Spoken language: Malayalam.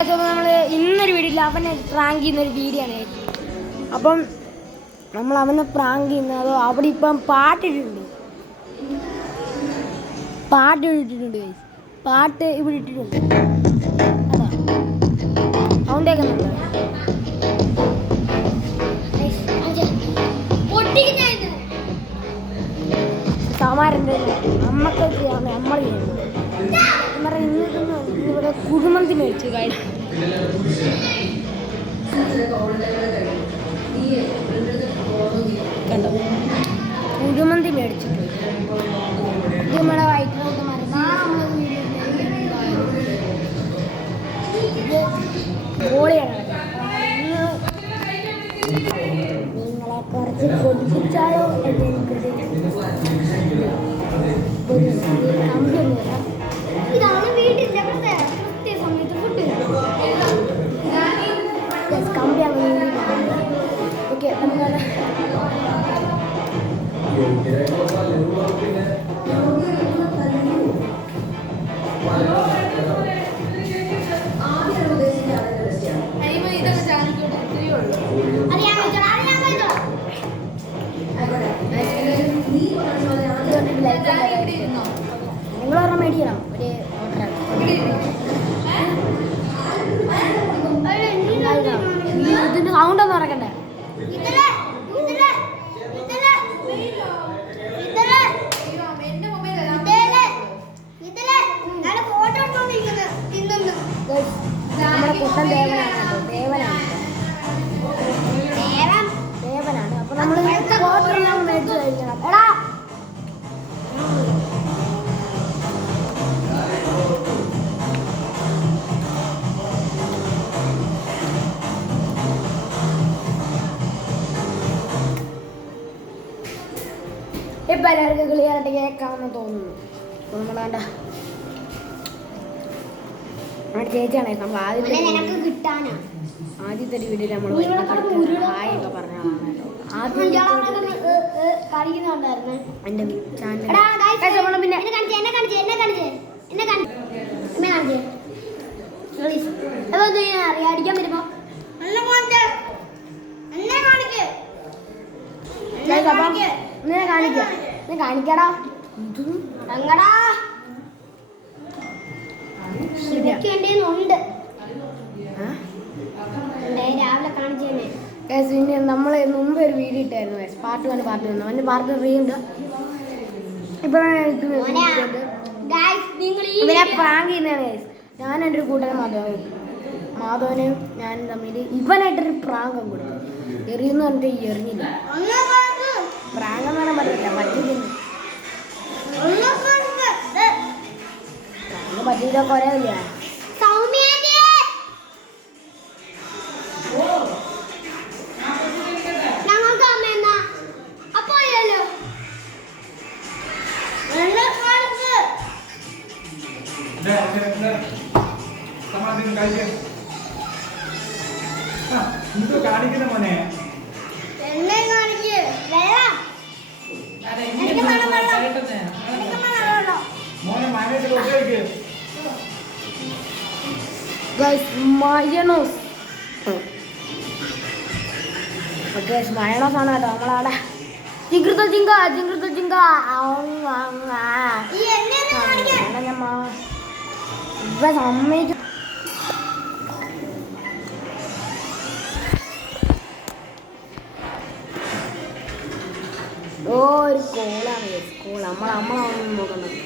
നമ്മൾ ഇന്നൊരു വീഡിയോ അവനെ പ്രാങ്ക് ചെയ്യുന്നൊരു വീഡിയോ ആണ്. അപ്പം നമ്മൾ അവനെ പ്രാങ്ക് ചെയ്യുന്നത് അവിടെ ഇപ്പം പാട്ടിട്ടുണ്ട് പാട്ട് ഇവിടെ ഇട്ടിട്ടുണ്ട്. സൗണ്ട് കേൾക്കുന്നുണ്ട്. സമാരൻ്റെ അമ്മക്ക് നമ്മൾ ഇവിടെ കുഴിമന്തി മേടിച്ചു കണ്ടോ, കുഴിമന്തി മേടിച്ചിട്ട് ഇത് നമ്മുടെ വയറ്റിലോട്ട് ഗോളിയാണ്. നിങ്ങളെ കുറച്ച് കൊതിപ്പിച്ചാലോ എന്ന് എനിക്കൊരു കമ്പിയൊന്നുമില്ല. ഇതാണ് വീട്ടിൻ്റെ കൃത്യ സമയത്ത് ഫുഡ് കമ്പിയാണ്. ഓക്കെ, നമുക്ക് നിങ്ങൾ പറഞ്ഞ മേടിക്കണം. ഇതിന്റെ സൗണ്ട് ഒന്നും നടക്കണ്ടേ. നമ്മുടെ കുട്ടൻ ദേവനാണ്. അപ്പൊ നമ്മൾ ഫോട്ടോ മേടിച്ചു കഴിക്കണം. എടാ ഇപ്പം എല്ലാവർക്കും ക്ലിയറായിട്ട് കേൾക്കാമെന്ന് തോന്നുന്നു. അപ്പോൾ നമ്മളാണ്ട നമ്മുടെ ചേച്ചിയാണേ. നമ്മൾ ആദ്യത്തെ വീഡിയോയിൽ നമ്മൾ ഹായ് ഒക്കെ പറഞ്ഞതാണ്. ആദ്യം എൻ്റെ ചാനൽ പിന്നെ അടിക്കാൻ വരുമ്പോ കാണിക്കടാ അങ്ങടാ ഉണ്ട് രാവിലെ കാണിച്ചേ. പിന്നെ നമ്മൾ മുമ്പ് ഒരു വീഡിയോ ഇട്ടായിരുന്നു പാർട്ട് 1 പാർട്ട് 2. അവൻ്റെ പാർട്ട് 3 ഉണ്ട്. ഇപ്പോഴാണ് ഇവനെ പ്രാങ്ക് ചെയ്യുന്നതാണ്. ഞാൻ എൻ്റെ ഒരു കൂട്ടൻ മാധവനും ഞാനും തമ്മിൽ ഇവനായിട്ടൊരു പ്രാങ്കം കൊടുക്കും. എറിയെന്ന് പറഞ്ഞിട്ട് എറിഞ്ഞില്ല. പ്രാങ്ക് എന്ന് പറയാൻ പറ്റില്ല, പറ്റില്ല. പ്രാങ്ക് പറ്റിയില്ല കുറവില്ല. കാണിക്കുന്ന മോനെ മോനെ മയണോസ് ആണ് കേട്ടോ നമ്മളവിടെ. സമ്മതിക്കും. ഒരു കോളാണ്. നമ്മളൊന്നും നോക്കുന്നത്.